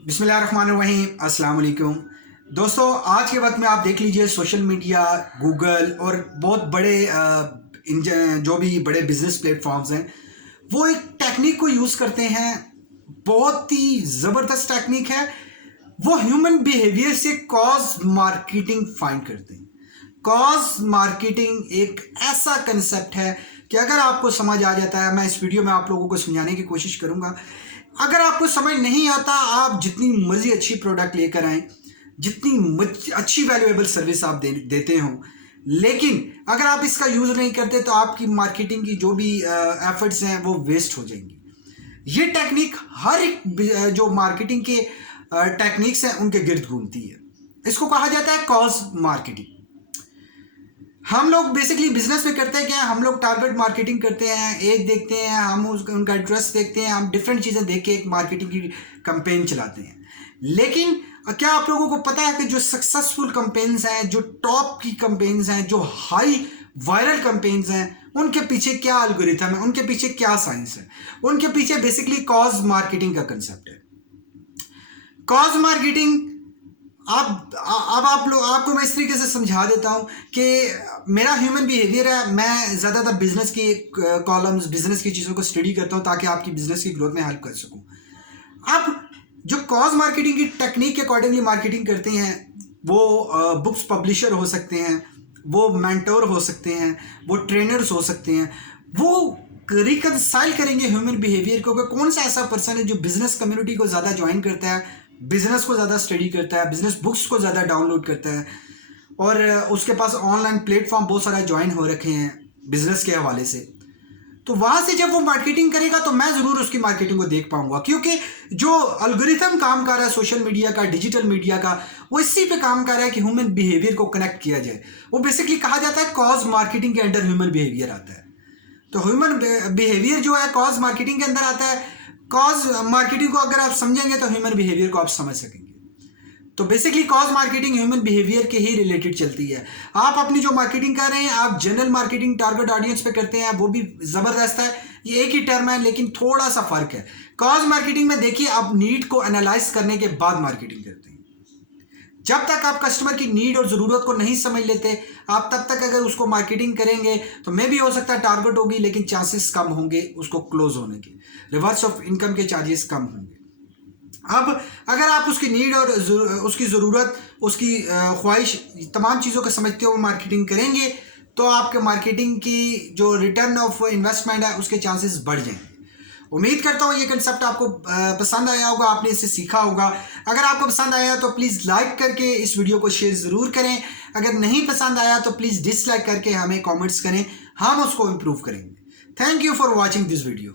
बिस्मिल्लाहिर्रहमानिर्रहीम, अस्सलाम वालेकुम। दोस्तों, आज के वक्त में आप देख लीजिए सोशल मीडिया, गूगल और बहुत बड़े जो भी बड़े बिजनेस प्लेटफॉर्म्स हैं, वो एक टेक्निक को यूज़ करते हैं। बहुत ही ज़बरदस्त टेक्निक है। वो ह्यूमन बिहेवियर से कॉज मार्केटिंग फाइंड करते हैं। कॉज मार्केटिंग एक ऐसा कंसेप्ट है कि अगर आपको समझ आ जाता है, मैं इस वीडियो में आप लोगों को समझाने की कोशिश करूंगा। अगर आपको समझ नहीं आता, आप जितनी मर्जी अच्छी प्रोडक्ट लेकर आए, जितनी अच्छी वैल्यूएबल सर्विस आप देते हो, लेकिन अगर आप इसका यूज़ नहीं करते तो आपकी मार्केटिंग की जो भी एफर्ट्स हैं वो वेस्ट हो जाएंगी। ये टेक्निक हर एक जो मार्केटिंग के टेक्निक्स हैं उनके गिर्द घूमती है। इसको कहा जाता है कॉज मार्केटिंग। हम लोग बेसिकली बिजनेस में करते हैं क्या, हम लोग टारगेट मार्केटिंग करते हैं, एक देखते हैं, हम उनका इंटरेस्ट देखते हैं, हम डिफरेंट चीज़ें देख के एक मार्केटिंग की कैंपेन चलाते हैं। लेकिन क्या आप लोगों को पता है कि जो सक्सेसफुल कैंपेन्स हैं, जो टॉप की कैंपेन्स हैं, जो हाई वायरल कैंपेन्स हैं, उनके पीछे क्या एल्गोरिथम है, उनके पीछे क्या साइंस है? उनके पीछे बेसिकली कॉज मार्केटिंग का कंसेप्ट है। कॉज मार्केटिंग अब आपको मैं इस तरीके से समझा देता हूं कि मेरा ह्यूमन बिहेवियर है, मैं ज़्यादातर बिजनेस की कॉलम्स, बिजनेस की चीज़ों को स्टडी करता हूं ताकि आपकी बिजनेस की ग्रोथ में हेल्प कर सकूं। अब जो कॉज मार्केटिंग की टेक्निक के अकॉर्डिंगली मार्केटिंग करते हैं, वो बुक्स पब्लिशर हो सकते हैं, वो मेंटोर हो सकते हैं, वो ट्रेनर्स हो सकते हैं। वो रिकंसाइल करेंगे ह्यूमन बिहेवियर को कि कौन सा ऐसा पर्सन है जो बिजनेस कम्युनिटी को ज़्यादा ज्वाइन करता है, बिजनेस को ज़्यादा स्टडी करता है, बिजनेस बुक्स को ज़्यादा डाउनलोड करता है, और उसके पास ऑनलाइन प्लेटफॉर्म बहुत सारा ज्वाइन हो रखे हैं बिजनेस के हवाले से। तो वहां से जब वो मार्केटिंग करेगा तो मैं ज़रूर उसकी मार्केटिंग को देख पाऊंगा, क्योंकि जो अल्गोरिथम काम कर रहा है सोशल मीडिया का, डिजिटल मीडिया का, वो इसी पे काम कर रहा है कि ह्यूमन बिहेवियर को कनेक्ट किया जाए। वो बेसिकली कहा जाता है कॉज मार्केटिंग के अंडर ह्यूमन बिहेवियर आता है। तो ह्यूमन बिहेवियर जो है कॉज मार्केटिंग के अंदर आता है। कॉज मार्केटिंग को अगर आप समझेंगे तो ह्यूमन बिहेवियर को आप समझ सकेंगे। तो basically cause marketing human behaviour के ही रिलेटेड चलती है। आप अपनी जो मार्केटिंग कर रहे हैं, आप जनरल मार्केटिंग टारगेट ऑडियंस पे करते हैं, वो भी ज़बरदस्त है। ये एक ही टर्म है लेकिन थोड़ा सा फर्क है। कॉज मार्केटिंग में देखिए, आप नीड को एनालाइज करने के बाद मार्केटिंग करते हैं। जब तक आप कस्टमर की नीड और ज़रूरत को नहीं समझ लेते, आप तब तक अगर उसको मार्केटिंग करेंगे तो मे भी हो सकता है टारगेट होगी, लेकिन चांसेस कम होंगे उसको क्लोज होने के, रिवर्स ऑफ इनकम के चार्जेस कम होंगे। अब अगर आप उसकी नीड और उसकी ज़रूरत, उसकी ख्वाहिश, तमाम चीज़ों को समझते हुए मार्केटिंग करेंगे तो आपके मार्केटिंग की जो रिटर्न ऑफ इन्वेस्टमेंट है उसके चांसेस बढ़ जाएंगे। उम्मीद करता हूँ ये कंसेप्ट आपको पसंद आया होगा, आपने इससे सीखा होगा। अगर आपको पसंद आया तो प्लीज़ लाइक करके इस वीडियो को शेयर ज़रूर करें। अगर नहीं पसंद आया तो प्लीज़ डिसलाइक करके हमें कमेंट्स करें, हम उसको इम्प्रूव करेंगे। Thank you for watching this video.